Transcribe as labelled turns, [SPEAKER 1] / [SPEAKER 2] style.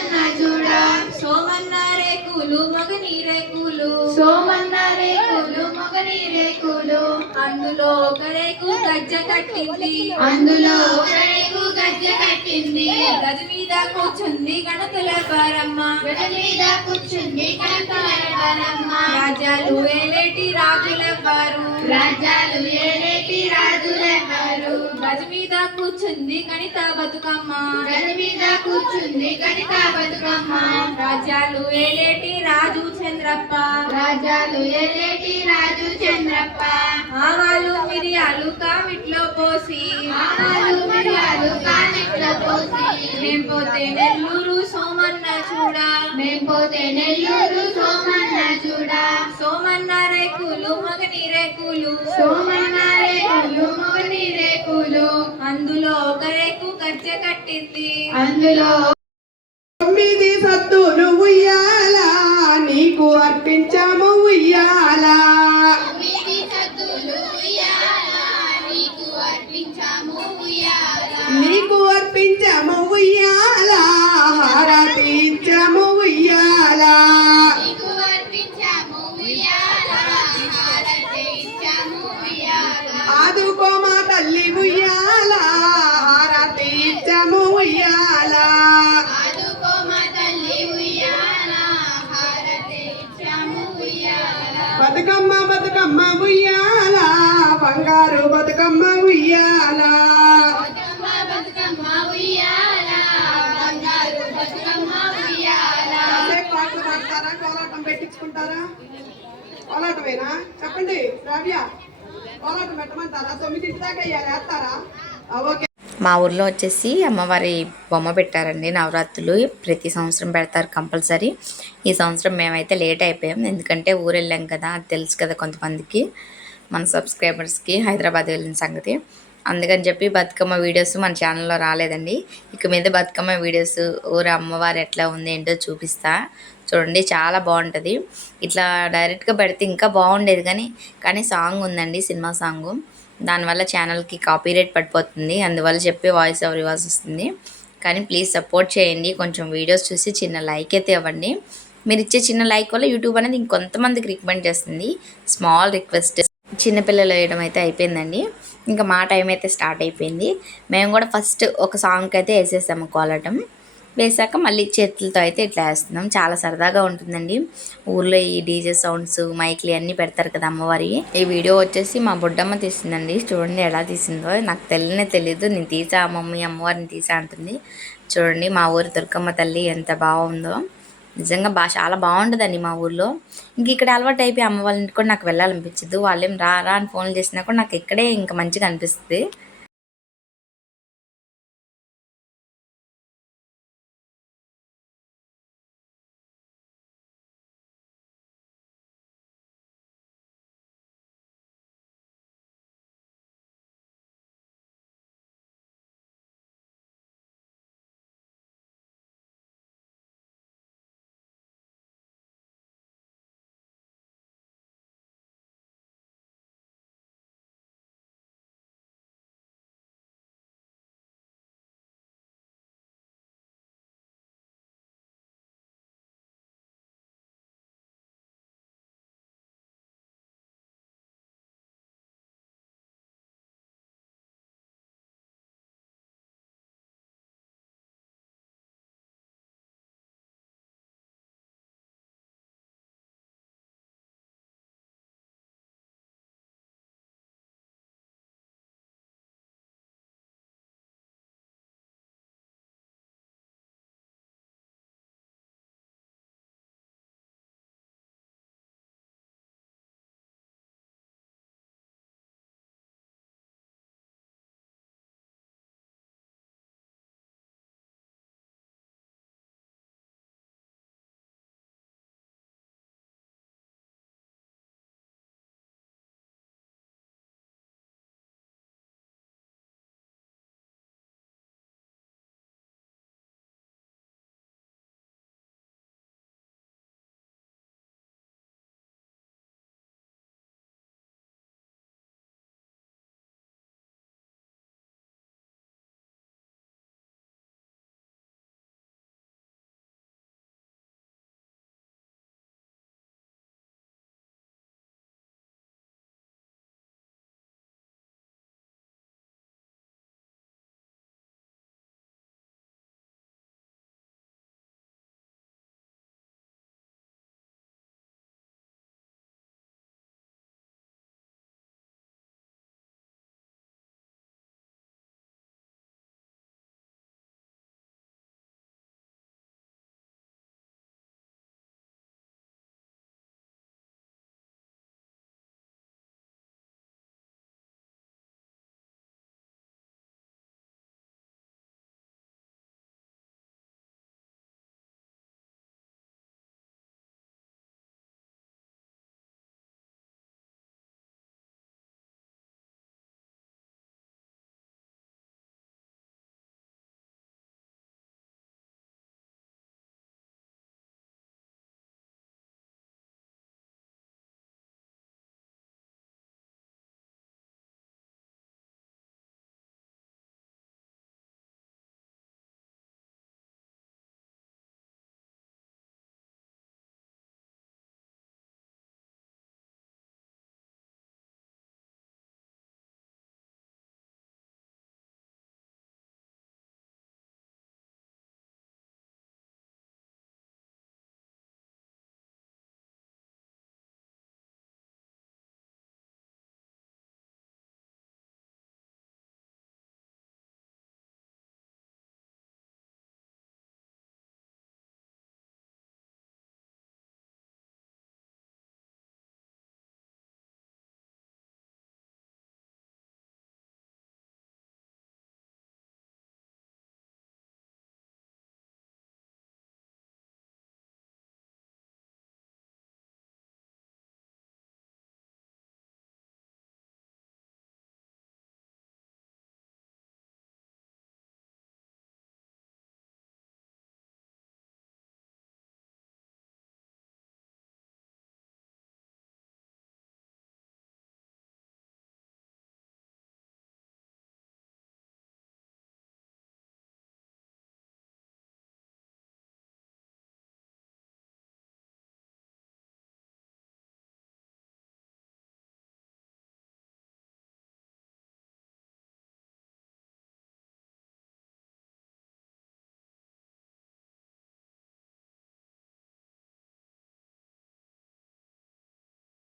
[SPEAKER 1] సోమన్న చూడ
[SPEAKER 2] సోమన్న రేకులు మగని రేకులు
[SPEAKER 1] సోమన్న రేకులు మొగని రేకులు
[SPEAKER 2] అందులో ఒక రేకు గజ్జ కట్టింది.
[SPEAKER 1] అందులో ఒక రేకు గజ్జె కట్టింది.
[SPEAKER 2] గది మీద కూర్చుంది గణతుల బారమ్మ
[SPEAKER 1] గడ మీద కూర్చుంది కనకలరమ్మ
[SPEAKER 2] రాజ్యాలు ఏలేటి రాజులెవ్వారు
[SPEAKER 1] రాజ్యాలు ఏలేటి రాజులెవరు
[SPEAKER 2] గది మీద కూర్చుంది కనిత బతుకమ్మ.
[SPEAKER 1] గది మీద కూర్చుంది కనిక బతుకమ్మ.
[SPEAKER 2] రాజ్యాలు ఏలేటి రాజు చంద్రప్ప.
[SPEAKER 1] రాజాలు ఏలేటి రాజు చంద్రప్ప.
[SPEAKER 2] ఆవాలు మిరియాలు కావిట్లో పోసి.
[SPEAKER 1] ఆవాలు మిరియాలు కానెట్లో పోసి.
[SPEAKER 2] మేం పోతే నెల్లూరు సోమన్న చూడా.
[SPEAKER 1] మేం పోతే నెల్లూరు సోమన్న చూడ.
[SPEAKER 2] సోమన్న రేకులు మగని రేకులు.
[SPEAKER 1] సోమన్న రేకులు మొగని రేకులు
[SPEAKER 2] అందులో ఒక రేకు గజ్జ కట్టింది.
[SPEAKER 1] అందులో
[SPEAKER 3] తొమ్మిది సత్తులు ఉయ్యాల నీకు అర్పి పెట్టమంటారా? కోలాటమేనా? చెప్పండి రావ్య. కోలాటం పెట్టమంటారా? తొమ్మిదింటి దాకా అయ్యారు వేస్తారా? ఓకే.
[SPEAKER 4] మా ఊర్లో వచ్చేసి అమ్మవారి బొమ్మ పెట్టారండి. నవరాత్రులు ప్రతి సంవత్సరం పెడతారు కంపల్సరీ. ఈ సంవత్సరం మేమైతే లేట్ అయిపోయాం. ఎందుకంటే ఊరు వెళ్ళాం కదా అది తెలుసు కదా కొంతమందికి మన సబ్స్క్రైబర్స్కి హైదరాబాద్ వెళ్ళిన సంగతి. అందుకని చెప్పి బతుకమ్మ వీడియోస్ మన ఛానల్లో రాలేదండి. ఇక మీద బతుకమ్మ వీడియోస్ ఊరు అమ్మవారు ఎట్లా ఉంది ఏంటో చూపిస్తా. చూడండి చాలా బాగుంటుంది. ఇట్లా డైరెక్ట్గా పెడితే ఇంకా బాగుండేది కానీ కానీ సాంగ్ ఉందండి సినిమా సాంగ్. దానివల్ల ఛానల్కి కాపీరైట్ పడిపోతుంది. అందువల్ల చెప్పి వాయిస్ ఓవర్ ఇవ్వాల్సి వస్తుంది. కానీ ప్లీజ్ సపోర్ట్ చేయండి. కొంచెం వీడియోస్ చూసి చిన్న లైక్ అయితే ఇవ్వండి. మీరు ఇచ్చే చిన్న లైక్ వల్ల యూట్యూబ్ అనేది ఇంకొంతమందికి రికమెండ్ చేస్తుంది. Small request. చిన్నపిల్లలు వేయడం అయితే అయిపోయిందండి. ఇంకా మా టైం అయితే స్టార్ట్ అయిపోయింది. మేము కూడా ఫస్ట్ ఒక సాంగ్కి అయితే వేసేసాము కోలటం. వేసాక మళ్ళీ చేతులతో అయితే ఇట్లా వేస్తున్నాం. చాలా సరదాగా ఉంటుందండి. ఊర్లో ఈ డీజే సౌండ్స్ మైక్లు అన్నీ పెడతారు కదా అమ్మవారి. ఈ వీడియో వచ్చేసి మా బుడ్డమ్మ తీసిందండి. చూడండి ఎలా తీసిందో. నాకు తెలియనే తెలియదు నేను తీసా మమ్మీ అమ్మవారిని తీసా అంటుంది. చూడండి మా ఊరి దుర్గమ్మ తల్లి ఎంత బాగుందో. నిజంగా బాగా చాలా బాగుంటుందండి మా ఊర్లో. ఇంక ఇక్కడ అలవాటు అయిపోయి అమ్మ వాళ్ళ ఇంటికి కూడా నాకు వెళ్ళాలనిపించదు. వాళ్ళేం రా రా అని ఫోన్లు చేసినా కూడా నాకు ఇక్కడే ఇంకా మంచిగా అనిపిస్తుంది.